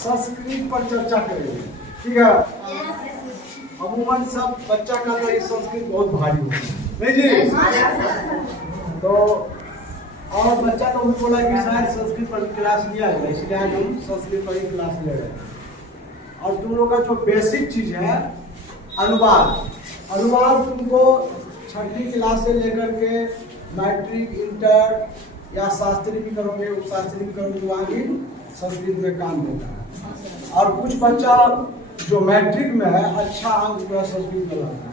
संस्कृत पर चर्चा करेंगे, ठीक है। अमूमन सब बच्चा कहता है संस्कृत बहुत भारी हो, नहीं जी। तो और बच्चा तो बोला कि शायद संस्कृत पर क्लास लिया जाए, इसलिए आज हम संस्कृत पर ही क्लास ले रहे हैं। और तुम लोग का जो बेसिक चीज है अनुवाद, अनुवाद तुमको 6ठी क्लास से लेकर के मैट्रिक, इंटर या शास्त्री भी करोगे, उपशास्त्री भी करोगे, वहाँ भी संस्कृत में काम देता है। और कुछ बच्चा जो मैट्रिक में है अच्छा अंक जो है संस्कृत में लाता है,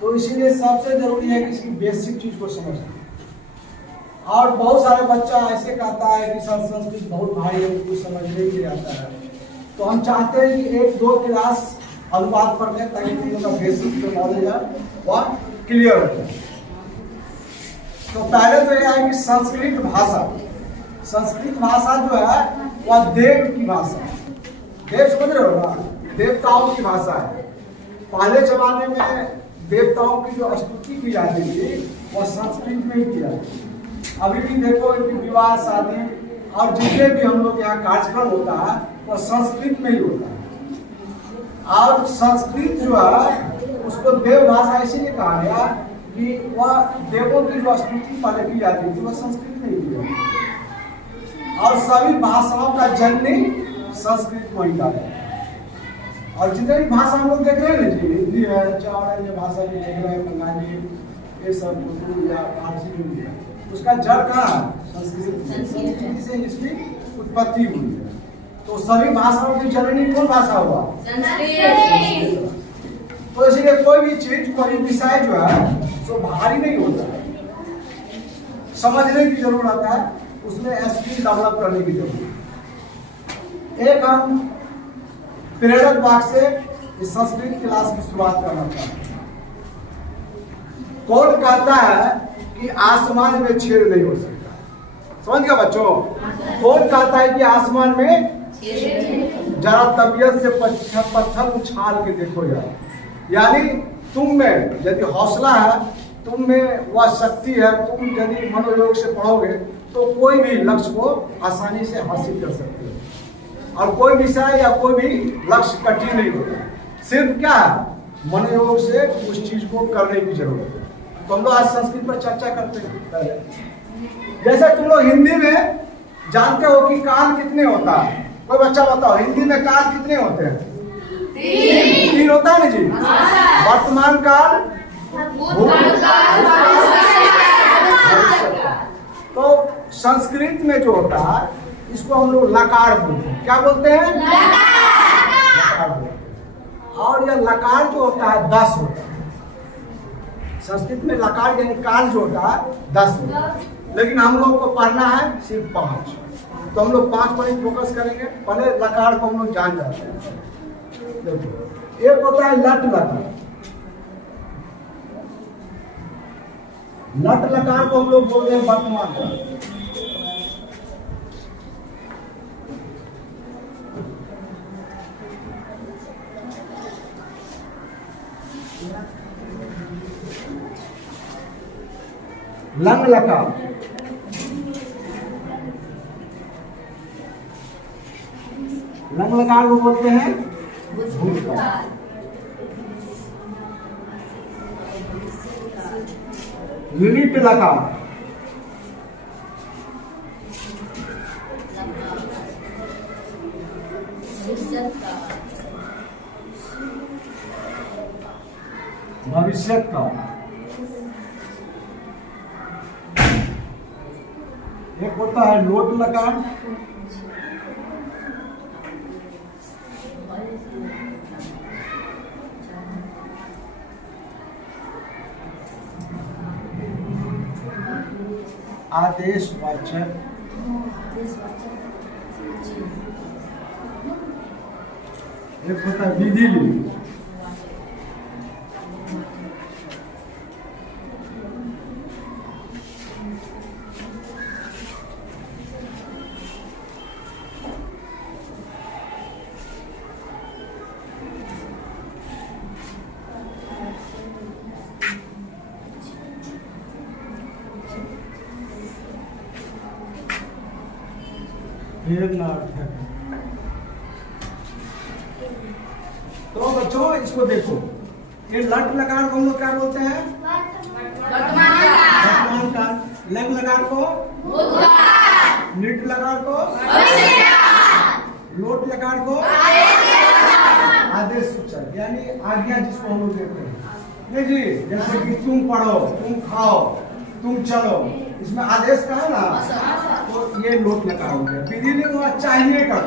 तो इसीलिए सबसे जरूरी है कि इसकी बेसिक चीज को समझना। और बहुत सारे बच्चा ऐसे कहता है कि सर संस्कृत बहुत भारी है, कुछ समझ नहीं आता है। तो हम चाहते हैं कि 1-2 क्लास अनुवाद पर लें ताकि तुम लोग का बेसिक जो नॉलेज है वह क्लियर हो जाए। तो पहले तो यह है कि संस्कृत भाषा, संस्कृत भाषा जो है वह देव की भाषा है। देव समझ रहे हो ना, देवताओं की भाषा है। पहले जमाने में देवताओं की जो स्तुति की जाती थी वह संस्कृत में ही की जाती थी। अभी भी देखो कि विवाह, शादी और जितने भी हम लोग यहाँ कार्यक्रम होता है वह संस्कृत में ही होता है। और संस्कृत जो है उसको देव भाषा इसीलिए कहा गया कि वह देवों की जो स्तुति पहले की जाती थी वह संस्कृत में ही की जाती थी। और सभी भाषाओं का जननी संस्कृत को ही कहा है। और जितने भी भाषा हम लोग देख रहे हैं ना जी, हिंदी है, चावल है, भाषा भी देख रहे हैं, बंगाली, ये सब उर्दू या फारसी भी है, उसका जड़ कहाँ है? संस्कृत से इसकी उत्पत्ति हुई है। तो सभी भाषाओं की जननी कौन भाषा हुआ? संस्कृत। तो इसलिए कोई भी चीज, कोई विषय जो है तो भारी नहीं होता है, समझने की जरूरत है, उसमें स्किल डेवलप करने की जरूरत है। एक हम प्रेरक वाक्य से इस संस्कृत क्लास की शुरुआत करना चाहते हैं। कौन कहता है कि आसमान में छेद नहीं हो सकता? समझ गया बच्चों? कौन कहता है कि आसमान में जरा तबीयत से पत्थर उछाल के देखो यार। यानी तुम में यदि हौसला है, तुम में वह शक्ति है, तुम यदि मनोयोग से पढ़ोगे तो कोई भी लक्ष्य को आसानी से हासिल कर सकते हो। और कोई विषय या कोई भी लक्ष्य कठिन नहीं होता, सिर्फ क्या है, मनोयोग से उस चीज को करने की जरूरत है। तो हम लोग आज संस्कृत पर चर्चा करते हैं। जैसे तुम लोग हिंदी में जानते हो कि काल कितने होता है, कोई बच्चा बताओ हिंदी में काल कितने होते हैं? 3 होता है ना जी। वर्तमान काल, तो संस्कृत में जो होता है इसको हम लोग लकार बोलते हैं। क्या बोलते हैं? लकार बोलते हैं। और यह लकार जो होता है 10 होता है। संस्कृत में लकार यानी काल जो होता है 10 होता है, लेकिन हम लोग को पढ़ना है सिर्फ 5। तो हम लोग 5 पर ही फोकस करेंगे। पहले लकार को हम लोग जान जाते हैं। देखो, एक होता है लट लकार। लट लकार को हम लोग बोलते हैं वर्तमान काल। लंग लकार, लंग लकार को बोलते हैं भूतकाल। लिट लकार, भविष्य काल। एक होता है लोट लकार, आदेशवाचक, एक होता है विधि लिंग। तो बच्चों इसको देखो, ये लट लकार को हम लोग क्या बोलते हैं? वर्तमान काल। लग लकार को लिट लकार को लोट लकार को आदेश सूचक, यानी आज्ञा जिसको हम लोग देते हैं। नहीं जी, जैसे कि तुम पढ़ो, तुम खाओ, तुम चलो, इसमें आदेश का है ना, तो ये लोट लकार हो गया। विधि नहीं हुआ चाहिए का,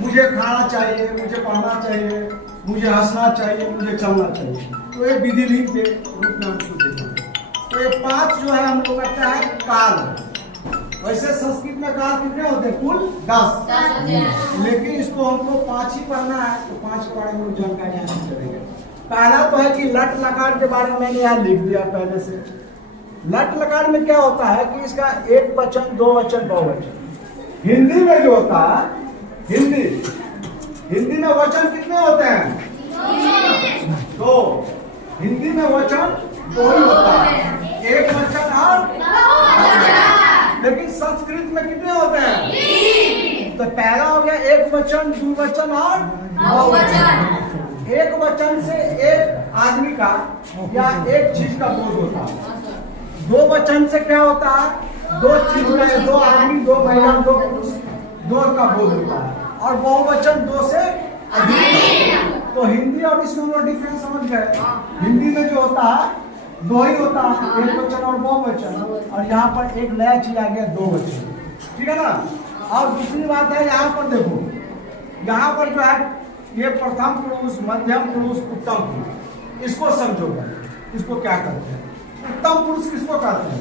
मुझे खाना चाहिए, मुझे पढ़ना चाहिए, मुझे हंसना चाहिए, मुझे चलना चाहिए, तो ये विधि लिंग के रूप में हम इसको देखेंगे। तो ये 5 जो है हम लोग कहते हैं काल। वैसे संस्कृत में काल कितने होते हैं? कुल 10, लेकिन इसको हमको 5 ही पढ़ना है, तो 5 के बारे में हम जानकारी यहाँ करेंगे। पहला तो है कि लट लकार के बारे में मैंने यहाँ लिख दिया पहले से। लट लकार में क्या होता है कि इसका एक वचन, 2 वचन, बहुवचन। हिंदी में जो होता है, हिंदी में वचन कितने होते हैं? 2। हिंदी में वचन 2 ही होता है, एक वचन और, लेकिन संस्कृत में कितने होते हैं? तो पहला हो गया एक वचन, 2 वचन और बहुवचन। एक वचन से एक आदमी का या एक चीज का बोध होता है। 2 वचन से क्या होता है? 2 चीज का, 2 आदमी, 2 महिला, 2 पुरुष, 2 का बोध होता है। और बहुवचन 2 से अधिक। तो हिंदी और इसमें हम लोग डिफरेंस समझ गए। हिंदी में जो होता है 2 ही होता है, एक वचन और बहुवचन, और यहाँ पर एक नया चीज आ गया 2 वचन। ठीक है ना? और दूसरी बात है, यहाँ पर देखो, यहाँ पर जो है ये प्रथम पुरुष, मध्यम पुरुष, उत्तम पुरुष, इसको समझोगे। इसको क्या कहते हैं? उत्तम पुरुष किसको कहते हैं?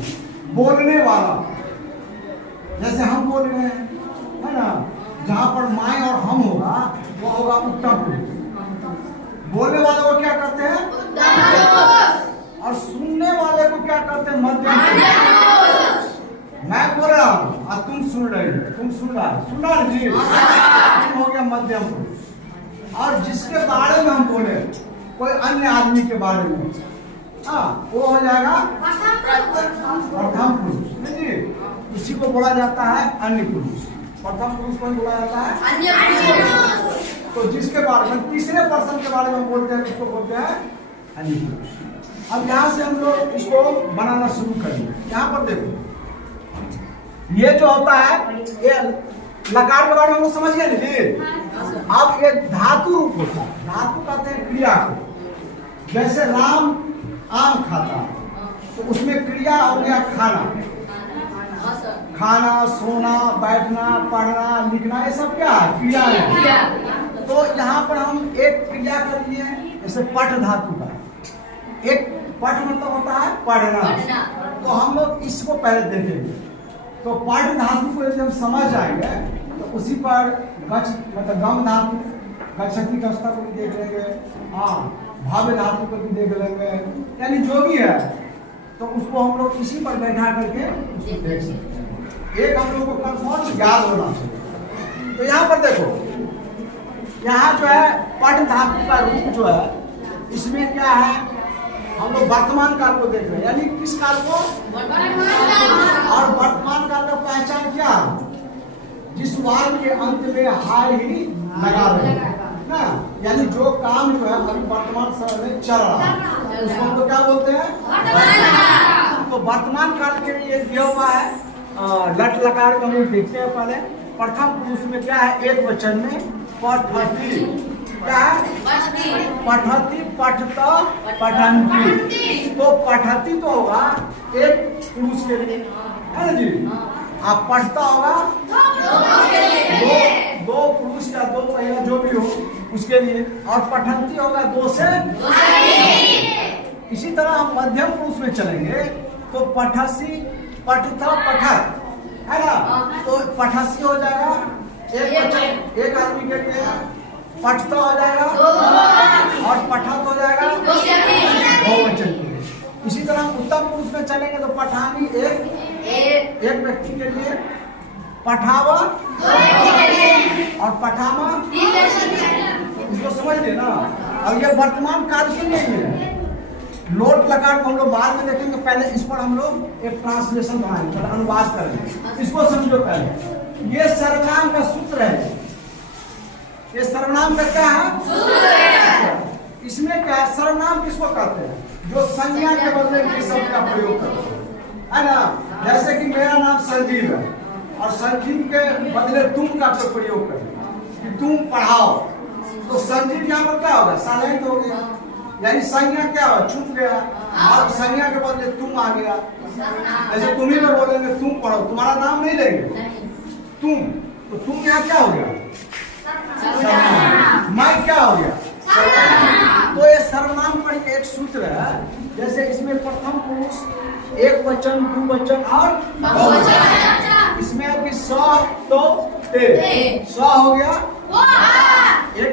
बोलने वाला, जैसे हम बोल रहे हैं, है ना, जहाँ पर मैं और हम होगा वो होगा उत्तम पुरुष। बोलने वाले को क्या करते हैं? और सुनने वाले को क्या करते हैं? मध्यम पुरुष। मैं बोल रहा हूँ और तुम सुन रहे हो, तुम सुन रहा जी, तुम हो गया मध्यम पुरुष। और जिसके बारे में हम बोले, कोई अन्य आदमी के बारे में, हाँ, वो हो जाएगा प्रथम पुरुष। जी, इसी को बोला जाता है अन्य पुरुष। प्रथम पुरुष को बोला जाता है अन्य पुरुष। तो जिसके बारे में, तीसरे पर्सन के बारे में बोलते हैं, उसको बोलते हैं अन्य पुरुष। अब यहाँ से हम लोग इसको बनाना शुरू करेंगे। यहाँ पर देखो, ये जो होता है, ये लकार के बारे में हम लोग समझ गए जी। अब ये धातु रूप होता है। धातु कहते हैं क्रिया को। जैसे राम आम खाता, तो उसमें क्रिया हो गया खाना। खाना, सोना, बैठना, पढ़ना, लिखना, ये सब क्या है? क्रिया है। तो यहाँ पर हम एक क्रिया कर लिए, जैसे पठ धातु का। एक पठ मतलब होता है पढ़ना। तो हम लोग इसको पहले देखेंगे। तो पठ धातु को यदि हम समझ जाएंगे, तो उसी पर गच मतलब गम धातु, गच्छति गच्छता को भी देख लेंगे, हाँ, भाव्य धातु को भी देख लेंगे, यानी जो भी है, तो उसको हम लोग इसी पर बैठा करके उसको देख सकते हैं। एक हम लोग को कंफर्म याद होना चाहिए। तो यहाँ पर देखो, यहाँ जो है पठ धातु का रूप जो है, इसमें क्या है? हम लोग वर्तमान काल को देख रहे हैं, यानी किस काल को? और वर्तमान काल का पहचान क्या है? जिस वार के अंत में हाय ही लगा रहे हैं ना, यानी जो काम जो है अभी वर्तमान समय में चल रहा है, उसको हम लोग क्या बोलते हैं? तो वर्तमान काल के लिए दिया हुआ है लट लकार को हम लोग देखते हैं। पहले प्रथम पुरुष में क्या है? एक वचन में पठति, क्या है? पठति, पठता, पठन्ति। तो पठति तो होगा एक पुरुष के लिए, है ना जी। आप पढ़ता होगा दो पुरुष या 2 महिला जो भी हो उसके लिए, और पठन्ति होगा 2 से। इसी तरह हम मध्यम पुरुष में चलेंगे, तो पठसी, पठता, पठत, है ना। तो पठसी हो जाएगा एक वचन, एक आदमी के लिए। पठता हो जाएगा और पठत हो जाएगा बहुवचन के लिए। इसी तरह उत्तम पुरुष में चलेंगे, तो पठानी एक व्यक्ति के लिए, पठावा और पठामा, इसको समझ लेना। और ये वर्तमान काल की नहीं है। लोट लकार को हम लोग बाद में देखेंगे, पहले इस पर हम लोग एक ट्रांसलेशन बनाएंगे, अनुवाद करेंगे। इसको समझो पहले। ये सर्वनाम का सूत्र है, ये सर्वनाम का क्या है? इसमें क्या है? सर्वनाम किसको कहते हैं? जो संज्ञा के बदले किस शब्द का प्रयोग करते हैं, है ना? जैसे कि मेरा नाम संजीव है और संजीव के बदले तुम का प्रयोग करें कि तुम पढ़ाओ, तो संजीव यहाँ पर क्या होगा? साइलेंट हो गया, यानी संज्ञा क्या होगा? छुप गया। और संज्ञा के बदले तुम आ गया। जैसे तुम ही में बोलेंगे तुम पढ़ो, तुम्हारा नाम नहीं लेंगे, तुम, तो तुम यहाँ क्या हो गया? मैं क्या हो गया? तो ये सर्वनाम पर एक सूत्र है। जैसे इसमें प्रथम पुरुष एक वचन, द्विवचन और बहुवचन। इसमें है कि स, तो, ते। स हो गया एक,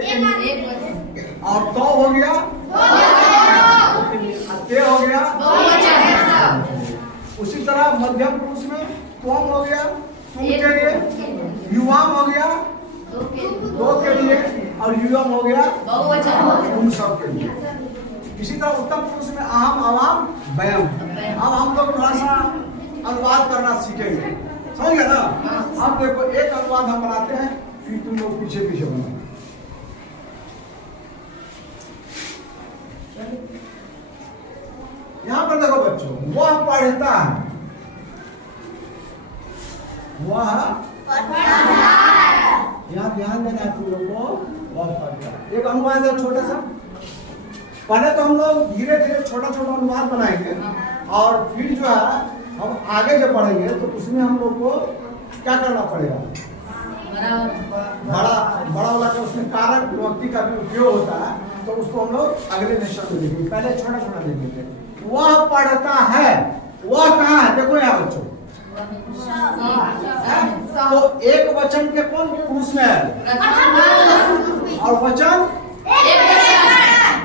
और तो हो गया, ते हो गया। उसी तरह मध्यम पुरुष में त्वम हो गया तुम के लिए, युवाम हो गया दो के लिए, और युवम हो गया तुम सब के लिए। इसी तरह उत्तम पुरुष में अहम, अवाम, वयम। अब हम लोग थोड़ा सा अनुवाद करना सीखेंगे, समझ गए ना? अब देखो एक अनुवाद हम बनाते हैं, फिर तुम लोग पीछे पीछे बनाओ। यहाँ पर देखो बच्चों, वह पढ़ता है, वह यहाँ ध्यान देना तुम लोग को, वह पढ़ता है। एक अनुवाद है छोटा सा। पहले तो हम लोग धीरे धीरे छोटा छोटा अनुवाद बनाएंगे, और फिर जो है हम आगे जब पढ़ेंगे तो उसमें हम लोग को क्या करना पड़ेगा? बड़ा वाला का उसमें कारक विभक्ति का भी उपयोग होता है, तो उसको हम लोग अगले लेक्चर में देखेंगे। पहले छोटा छोटा देखेंगे। वह पढ़ता है, वह कहाँ है? देखो यहाँ बच्चों, तो एक वचन के कौन पुरुष में है? और वचन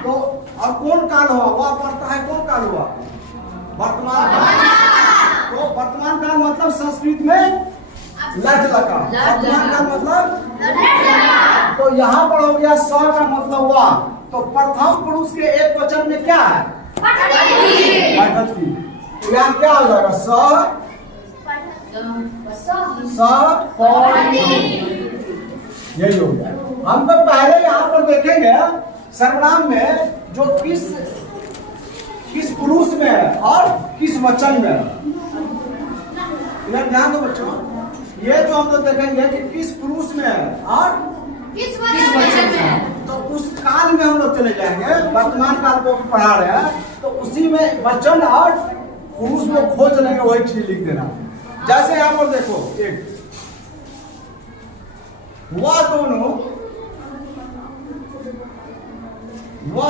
तो, और कौन काल हुआ? वह पढ़ता है, कौन काल हुआ? वर्तमान काल। तो वर्तमान काल मतलब संस्कृत में लट लगा। वर्तमान काल मतलब, तो यहाँ पर हो गया स का मतलब वह। तो प्रथम पुरुष के एक वचन में क्या है? पठती। तो यहाँ क्या हो जाएगा? स यही हो गया। हम तो पहले यहाँ पर देखेंगे सर्वनाम में जो किस पुरुष में है और किस वचन में है। इधर ध्यान दो बच्चों, ये जो हम लोग देखेंगे कि किस पुरुष में है और किस वचन में है, तो उस काल में हम लोग चले जाएंगे। वर्तमान काल को पढ़ा रहे हैं, तो उसी में वचन और पुरुष को खोज लेंगे, वही चीज लिख देना। जैसे यहाँ पर देखो, एक वह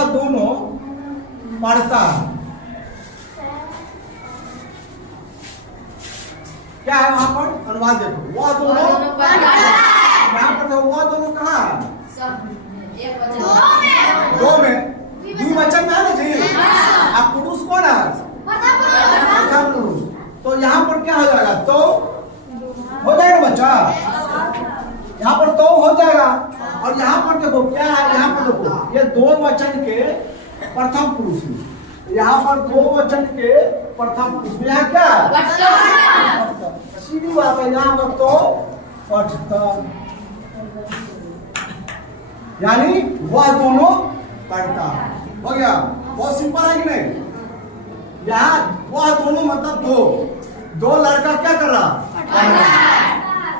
दोनों पढ़ता है। क्या है वहां पर? अनुवाद देखो, वह दोनों यहाँ पर देखो, वह दोनों कहाँ है? दो में, द्विवचन में है ना जी। अब पुरुष कौन है? प्रथम पुरुष। तो यहाँ पर क्या हो जाएगा? तो हो जाएगा बच्चा, यहाँ पर तो हो जाएगा। और यहाँ पर देखो क्या है? यहाँ पर देखो, ये दो वचन के प्रथम पुरुष में, यहाँ पर दो वचन के प्रथम पुरुष में, यहाँ क्या है? सीधी बात है, यहाँ पर तो पढ़ता, यानी वह दोनों पढ़ता। हो गया, बहुत सिंपल है कि नहीं? यहाँ वह दोनों मतलब दो लड़का क्या कर रहा?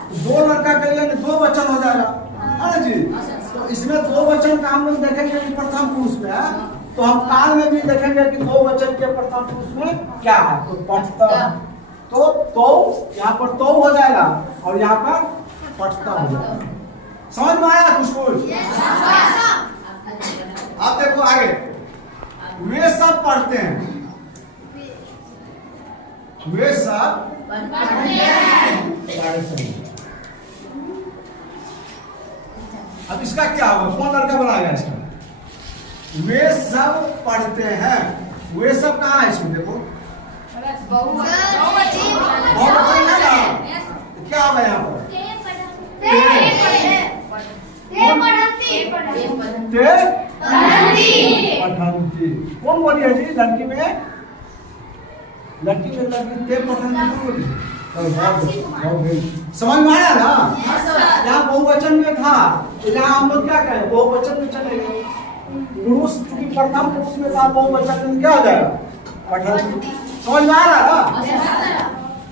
दो लड़का के लिए दो वचन हो जाएगा, है ना जी? तो इसमें दो वचन का हम लोग देखेंगे कि प्रथम पुरुष में है, तो हम काल में भी देखेंगे कि दो वचन के प्रथम पुरुष में क्या है? तो पढ़ता। तो यहाँ पर तो हो जाएगा और यहाँ पर पढ़ता हो जाएगा। समझ में आया कुछ? आप देखो आगे, वे सब पढ़ते हैं, वे सब अब इसका क्या होगा? कौन लड़का बनाएगा इसका? वे सब पढ़ते हैं, वे सब कहाँ है इसमें? देखो क्या होगा यहाँ पर? पठंती। कौन बोली है जी? लड़की में लड़की ते पठंती। समझ में आया ना? यहाँ बहुवचन में था तो यहाँ हम लोग क्या कहें, बहुवचन में चलेंगे। पुरुष चूंकि प्रथम पुरुष में था, बहुवचन में क्या हो जाएगा, पठन। समझ में आ रहा है ना?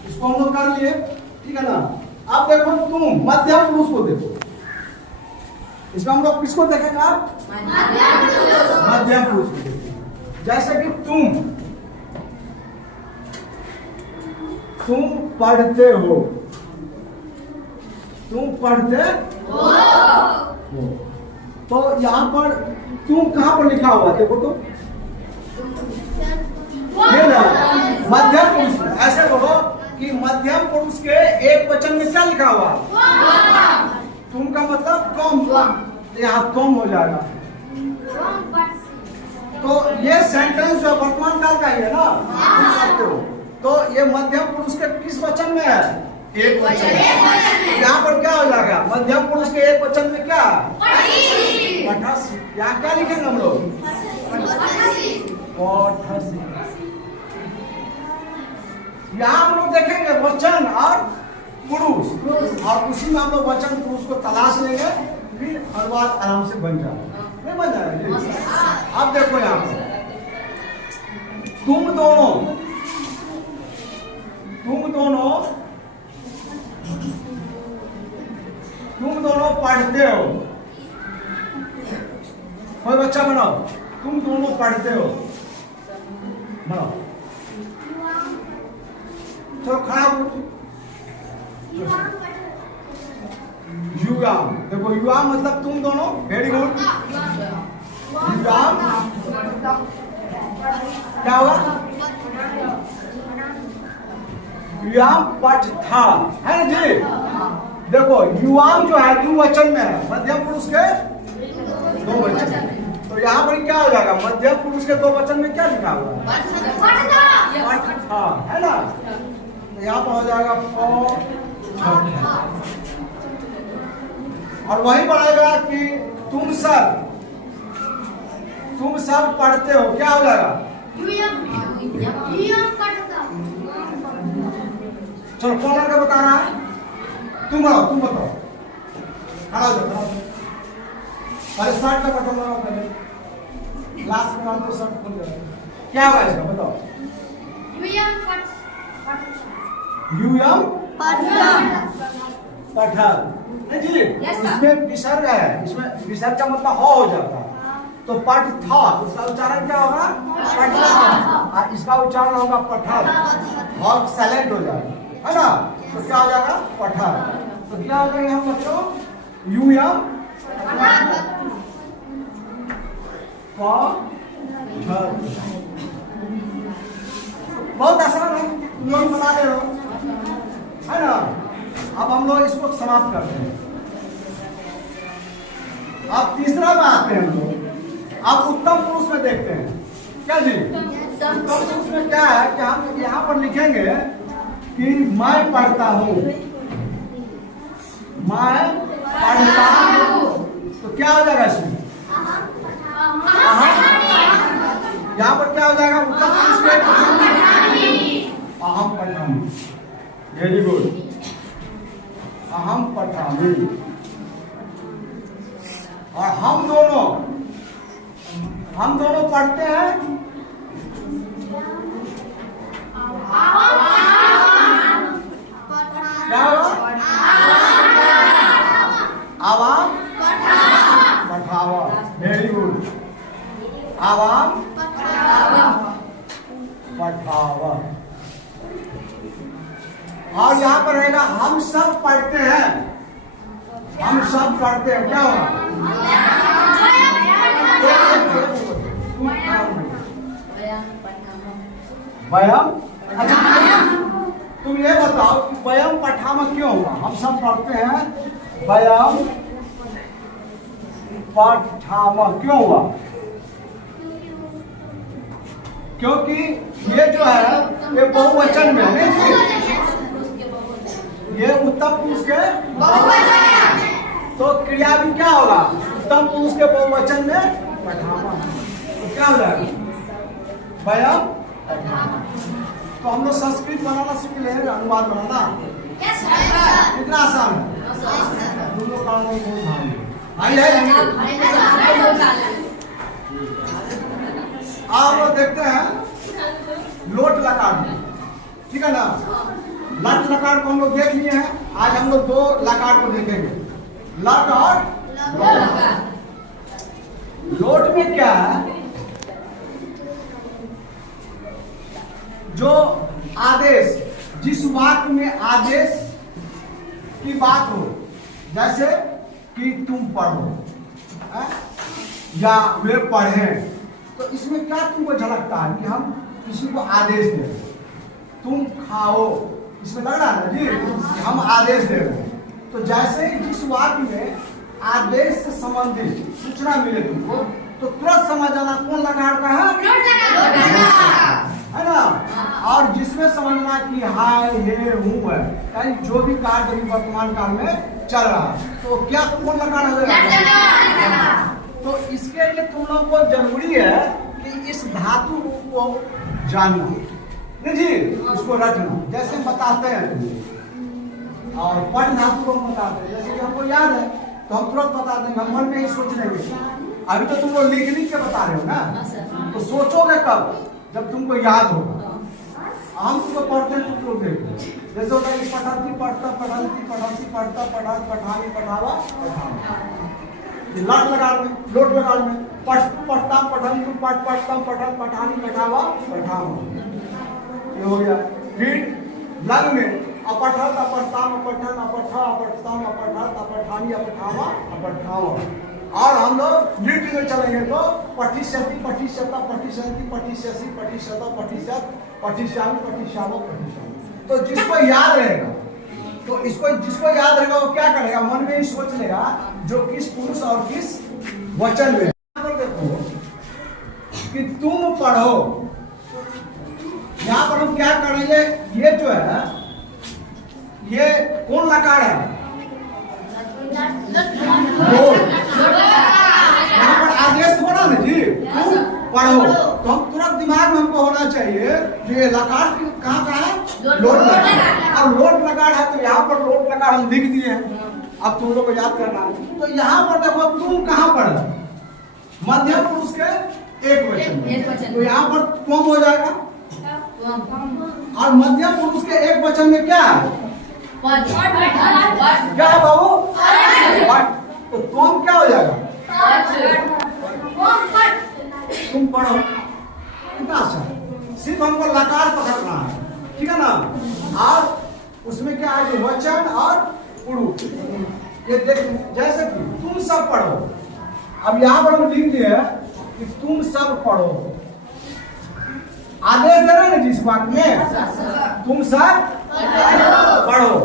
इसको हम लोग कर लिए, ठीक है ना। अब देखो तुम, मध्यम पुरुष को देखो, इसमें हम लोग किसको देखेंगे आप, मध्यम पुरुष को देखेंगे। जैसे कि तुम पढ़ते हो, तुम पढ़ते हो। तो यहाँ पर तुम कहाँ पर लिखा हुआ देखो तो, ये ना मध्यम पुरुष। ऐसे बोलो कि मध्यम पुरुष के एक वचन में क्या लिखा हुआ, तुम का मतलब तुम, यहाँ तुम हो जाएगा। तो ये सेंटेंस जो वर्तमान काल का ही है ना, सकते हो। तो ये मध्यम पुरुष के किस वचन में है, एक वचन। यहाँ पर क्या हो जाएगा, मध्यम पुरुष के एक वचन में क्या, पठासी। यहाँ क्या लिखेंगे हम लोग, पठासी। यहाँ हम लोग देखेंगे वचन और पुरुष, और उसी में हम लोग वचन पुरुष को तलाश लेंगे, फिर हर बात आराम से बन जाएगा। नहीं बन जाएगा। अब देखो यहाँ पर तुम दोनों पढ़ते हो। कोई बच्चा बनाओ, तुम दोनों पढ़ते हो, बनाओ। चलो खड़ा हो। युगाम, देखो युगाम मतलब तुम दोनों, वेरी गुड। युगाम क्या होगा, युगाम पठ था, है ना जी। देखो युवाम जो है द्विवचन में है, मध्यम पुरुष के दो वचन। तो यहाँ पर क्या हो जाएगा, मध्यम पुरुष के दो वचन में क्या लिखा हुआ है, पठ था, है ना। तो यहाँ पर हो जाएगा प। और वही बढ़ेगा कि तुम सब पढ़ते हो, क्या हो जाएगा, चलो कौन लड़का बता रहा है, तुम बताओ। खड़ा हो जाओ, पहले शर्ट का बटन लगाओ, पहले लास्ट में तो शर्ट खोल जाओ। क्या होगा इसका बताओ, पठन जी। इसमें विसर्ग है, इसमें विसर्ग का मतलब हो जाता है। तो पठ था, इसका उच्चारण क्या होगा, पठा। इसका उच्चारण होगा पठन, और साइलेंट हो जाएगा, है ना। तो क्या हो जाएगा, पठन। तो क्या हो जाएगा हम बच्चों, यूयम बहुत आसान है, तुम लोग बना रहे हो, है ना। अब हम लोग इसको समाप्त करते हैं। अब तीसरा में आते हैं हम लोग। अब उत्तम पुरुष में देखते हैं, क्या जी, उत्तम पुरुष में क्या है कि हम यहाँ पर लिखेंगे कि मैं पढ़ता हूँ, मैं पढ़ता हूँ। तो क्या हो जाएगा इसमें, यहाँ पर क्या हो जाएगा, उत्तम पुरुष के अहम पठामी। वेरी गुड, अहम पठामी। और हम दोनों पढ़ते हैं, क्या होगा, आवाम पठावा। वेरी गुड, आवाम पठावा। और यहाँ पर रहेगा हम सब पढ़ते हैं, हम सब पढ़ते हैं, क्या होगा, वयम। अच्छा तुम ये बताओ कि वयम पठामा क्यों हुआ, हम सब पढ़ते हैं, वयम पठामा क्यों हुआ, क्योंकि ये जो है ये बहुवचन में है, ये उत्तम पुरुष के बहुवचन है। तो क्रिया भी क्या होगा, उत्तम पुरुष के बहुवचन में पठामा। तो क्या हो जाएगा, वयम। तो हम लोग संस्कृत बनाना सीख रहे हैं, अनुवाद बनाना कितना आसान है, तुम लोग बहुत आई है आप देखते हैं लोट लकार, ठीक है ना। लट लकार को हम लोग देख लिए हैं। आज हम लोग दो लकार को देखेंगे, लट और लोट में क्या है, जो आदेश, जिस वाक्य में आदेश की बात हो, जैसे कि तुम पढ़ो या वे पढ़ें, तो इसमें क्या तुमको झलकता है कि हम किसी को आदेश दे रहे हैं। तुम खाओ, इसमें लग रहा है ना जी कि हम आदेश दे रहे हैं। तो जैसे ही जिस वाक्य में आदेश से संबंधित सूचना मिले तुमको, तो तुरंत समझ जाना कौन लकार का है ना। और जिसमें समझना कि हाय हे हूँ है, यानी जो भी कार्य वर्तमान काल में चल रहा है, तो क्या कौन लकार हो जाएगा। तो इसके लिए तुम लोग को जरूरी है कि इस धातु को जानना, नहीं जी, इसको रटना। जैसे हम बताते हैं और पट धातु को हम बताते हैं, जैसे कि हमको याद है तो हम तुरंत बता देंगे, हम मन में ही सोच लेंगे। अभी तो तुम लोग लिख लिख के बता रहे हो ना, तो सोचोगे कब, जब तुमको याद होगा। हम तुमको पढ़ते हैं तुम लोग देखो, जैसे होता है पठाती पढ़ता पढ़ाती पढ़ाती पढ़ता पढ़ा पढ़ानी पढ़ावा लट लगा में, लोट लगा में, पढ़ता पढ़ानी तुम पढ़ पढ़ता पढ़ा पढ़ानी पढ़ावा पढ़ावा, ये हो गया। फिर लग में अपठत अपठताम अपठन अपठा अपठताम अपठत अपठानी अपठावा अपठावा। और हम लोग नृत्य में चलेंगे तो पठिष्यति पठिष्यता पठिष्यति पठिष्यसि पठिष्यता पठिष्यत पठिष्यामि पठिष्यामो पठिष्यामि। तो जिसको याद रहेगा, तो इसको जिसको याद रहेगा वो क्या करेगा, मन में ही सोच लेगा जो किस पुरुष और किस वचन में। देखो कि तुम पढ़ो, यहाँ पर हम क्या करेंगे, ये जो है ये कौन लकार है, यहाँ पर आदेश होना ना जी, तुम पढ़ो। तो हम तुरंत दिमाग में हमको होना चाहिए ये लकार कहाँ का है, लोट लकार। अब लोट लकार है तो यहाँ पर लोट लकार हम लिख दिए हैं। अब तुम लोग को याद करना है, तो यहाँ पर देखो तुम कहाँ पर है, मध्यम पुरुष के एक वचन, तो यहाँ पर तुम हो जाएगा। और मध्यम पुरुष के एक वचन में क्या है, क्या है बाबू, तो तुम क्या हो जाएगा, तुम पढ़ो। कितना अच्छा, सिर्फ हमको लकार पकड़ना है, ठीक है ना। और उसमें क्या है, वचन और पुरुष। ये देख, जैसे कि तुम सब पढ़ो, अब यहाँ पर हम लिख दिए कि तुम सब पढ़ो, आदेश दे रहे हैं जिस वाक्य में तुम सब पढ़ो,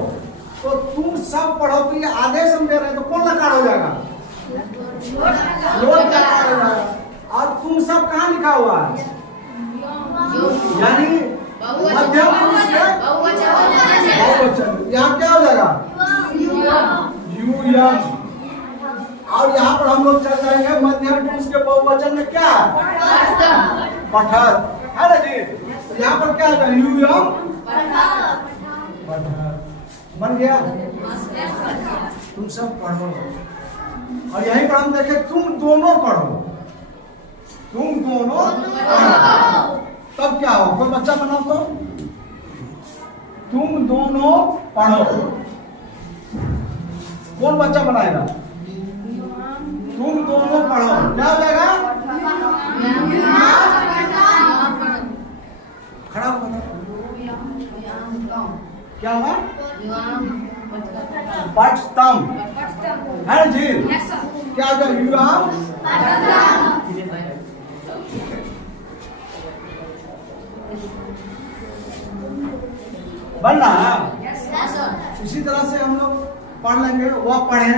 तो तुम सब पढ़ो, तो ये आदेश हम दे रहे हैं, तो कौन लकार हो जाएगा, लोट लकार हो जाएगा। और तुम सब कहाँ लिखा हुआ है, यानी मध्यम पुरुष के बहुवचन, यहाँ क्या हो जाएगा, यूयम। और यहाँ पर हम लोग चल जाएंगे मध्यम पुरुष के बहुवचन में क्या है, पठत है ना जी। यहाँ पर क्या है, यूयम पठत बन गया, तुम सब पढ़ो। और यहीं पर हम देखें तुम दोनों पढ़ो, तुम दोनों पढ़ो, तब क्या हो, कोई बच्चा बनाओ तो तुम दोनों पढ़ो, कौन बच्चा बनाएगा, तुम दोनों पढ़ो, क्या हो जाएगा, खड़ा हो क्या हुआ, पठतम है जी, क्या हो जाएगा, युवाम बनना है। उसी तरह से हम लोग पढ़ लेंगे, वह पढ़े,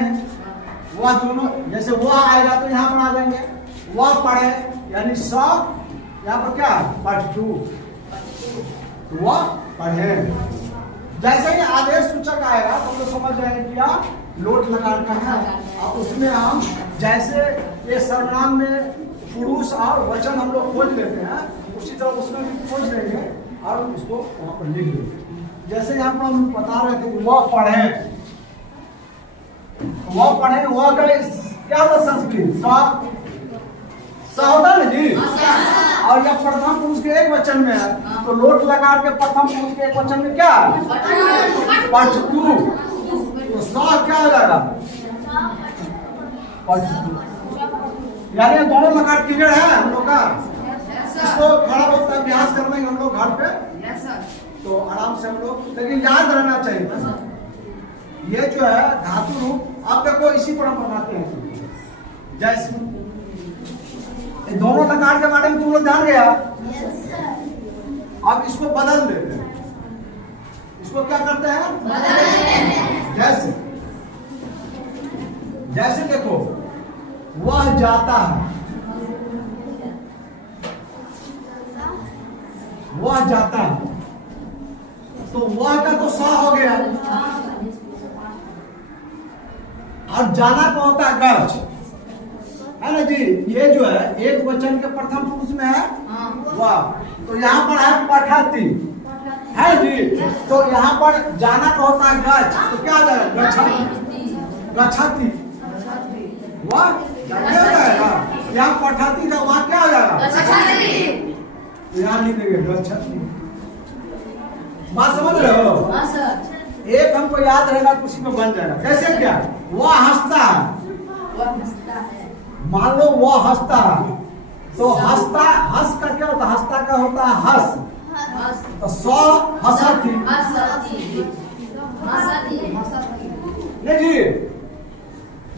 वह दोनों, जैसे वह आएगा तो यहाँ पर आ जाएंगे, वह पढ़े यानी सब, यहाँ पर क्या है, पठतु, वह पढ़े। जैसे ही आदेश सूचक आएगा तो हम लोग समझ जाएंगे क्या लोट लकार का है। और उसमें हम जैसे ये सर्वनाम में पुरुष और वचन हम लोग खोज लेते हैं, उसी तरह उसमें भी खोज लेंगे और उसको वहां पर लिख लेंगे। जैसे यहाँ पर हम बता रहे थे वह पढ़े, वह पढ़े, वह का क्या होता है संस्कृत? सा होता है ना जी। और यह प्रथम पुरुष के एक वचन में है, तो लोट लगा के प्रथम पुरुष के एक वचन में क्या है? पठतु। तो सा क्या हो जाएगा? पठतु। यानी दोनों लकार क्लियर है हम लोग का। इसको थोड़ा बहुत अभ्यास कर लेंगे हम लोग घर पे, तो आराम से हम लोग, लेकिन याद रहना चाहिए ये जो है धातु रूप। आप देखो इसी पर हम बनाते हैं, जैसे ये दोनों लकार के बारे में तुम लोग जान गया। अब इसको बदल देते हैं, इसको क्या करते हैं? जैसे जैसे देखो, वह जाता है, वह जाता है, तो वह का तो सा हो गया, और जाना को होता है गज, है ना जी। ये जो है एक वचन के प्रथम पुरुष में है वह, तो यहाँ पर है पठती, है जी। तो यहाँ पर जाना का होता है गज, तो क्या हो जाएगा? गच्छति। वह क्या हो जाएगा? यहाँ पठती था, वहाँ क्या हो जाएगा? यहाँ लिखेंगे गच्छति। बात समझ रहे हो? एक हमको याद रहेगा, उसी में बन जाएगा। जैसे क्या? वह हंसता है, मान लो वह हंसता है, तो हंसता, हंस का क्या होता है? हंसता का होता है हंस, तो सौ हंसती। नहीं जी,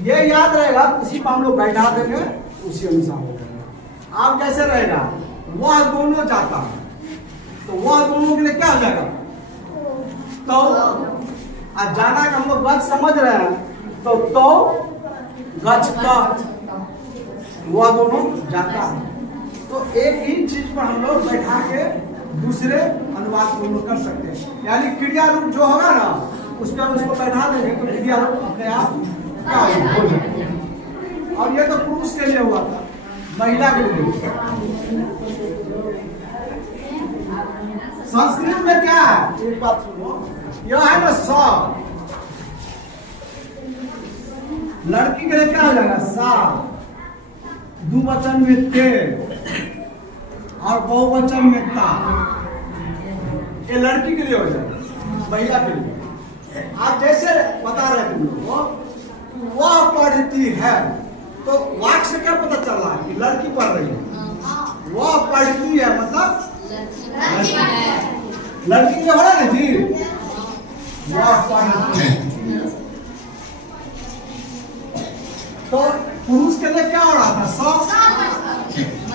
ये याद रहेगा, उसी पर हम लोग बैठा देंगे, उसी अनुसार हो जाएगा। आप जैसे रहेगा वह दोनों जाता है, तो वह दोनों के लिए क्या हो जाएगा? तो आज जाना का हम लोग बात समझ रहे हैं, तो गच्छता, वह दोनों जाता है। तो एक ही चीज पर हम लोग बैठा के दूसरे अनुवाद को हम लोग कर सकते हैं। यानी क्रिया रूप जो होगा ना, उस पर हम उसको बैठा देंगे, तो क्रिया रूप अपने आप क्या हो जाएगा। और ये तो पुरुष के लिए हुआ था, महिला के लिए। संस्कृत में क्या है? एक बात सुनो, यह है ना सा, लड़की के लिए क्या हो जाएगा? सा। द्विवचन में ते और बहुवचन में ता, ये लड़की के लिए हो जाएगा, महिला के लिए। आप जैसे बता रहे तुम लोग को, वह पढ़ती है, तो वाक्य से क्या पता चल रहा है कि लड़की पढ़ रही है? वह पढ़ती है मतलब लड़की के हो रहा है जी। वह पढ़ती है, तो पुरुष के लिए क्या हो रहा था? सा।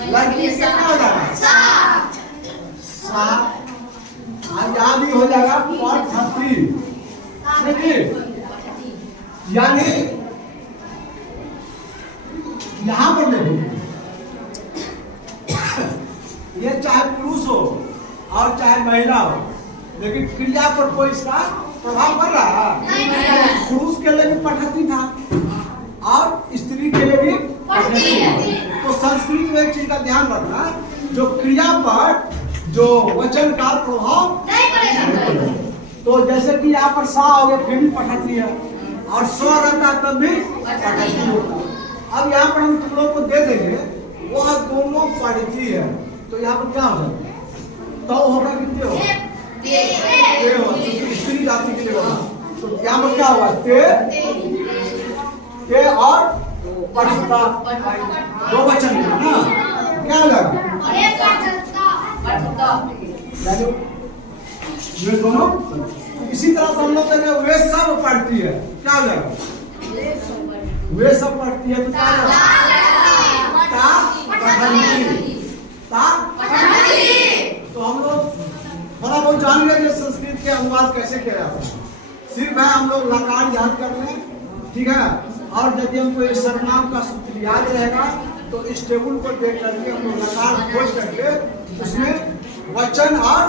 लड़की के क्या हो जाएगा? सा। यहाँ भी हो जाएगा पठती, यानी यहाँ पर देखो, ये चाहे पुरुष हो और चाहे महिला हो, लेकिन क्रिया पर कोई इसका प्रभाव पड़ रहा है। पुरुष के लिए भी पठती था और स्त्री के लिए भी पठती था। तो संस्कृत में एक चीज का ध्यान रखना, जो क्रिया पर जो वचन का प्रभाव नहीं पड़ेगा। तो जैसे कि यहाँ पर सा हो गया, फिर भी पठती है, और स्व रहता तब भी पठती होता है। अब यहाँ पर हम तुम लोग को दे देंगे, वह दोनों पढ़ती है, तो यहाँ पर क्या हो जाएगा? तो होगा कितने होगा? स्त्री जाति के लिए होगा, तो यहाँ पर क्या होगा? ते और पठता, दो वचन है ना, क्या लगा? वे दोनों। इसी तरह से हम लोग कहेंगे वे सब पढ़ती है, क्या हो जाएगा? वे सब पढ़ती है, तो क्या तो हम लोग थोड़ा बहुत जान गए कि संस्कृत के अनुवाद कैसे किया जाता है। सिर्फ है हम लोग लकार याद कर लें, ठीक है। और यदि हमको एक सर्वनाम का सूत्र याद रहेगा, तो इस टेबल को देख करके हम लोग लकार खोज करके उसमें वचन और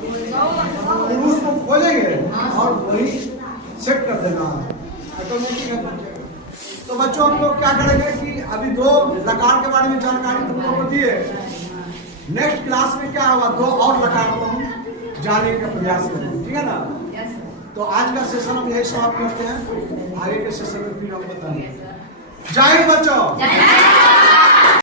पुरुष को खोजेंगे और वही सेट कर देना ऑटोमेटिक है। तो बच्चों हम लोग क्या करेंगे कि अभी दो लकार के बारे में जानकारी तुम लोगों को दिए, नेक्स्ट क्लास में क्या होगा, दो और लकार को हम जानने का प्रयास करेंगे, ठीक है ना। तो आज का सेशन हम यही समाप्त करते हैं, आगे के सेशन में फिर हम बताएंगे। जय बच्चों।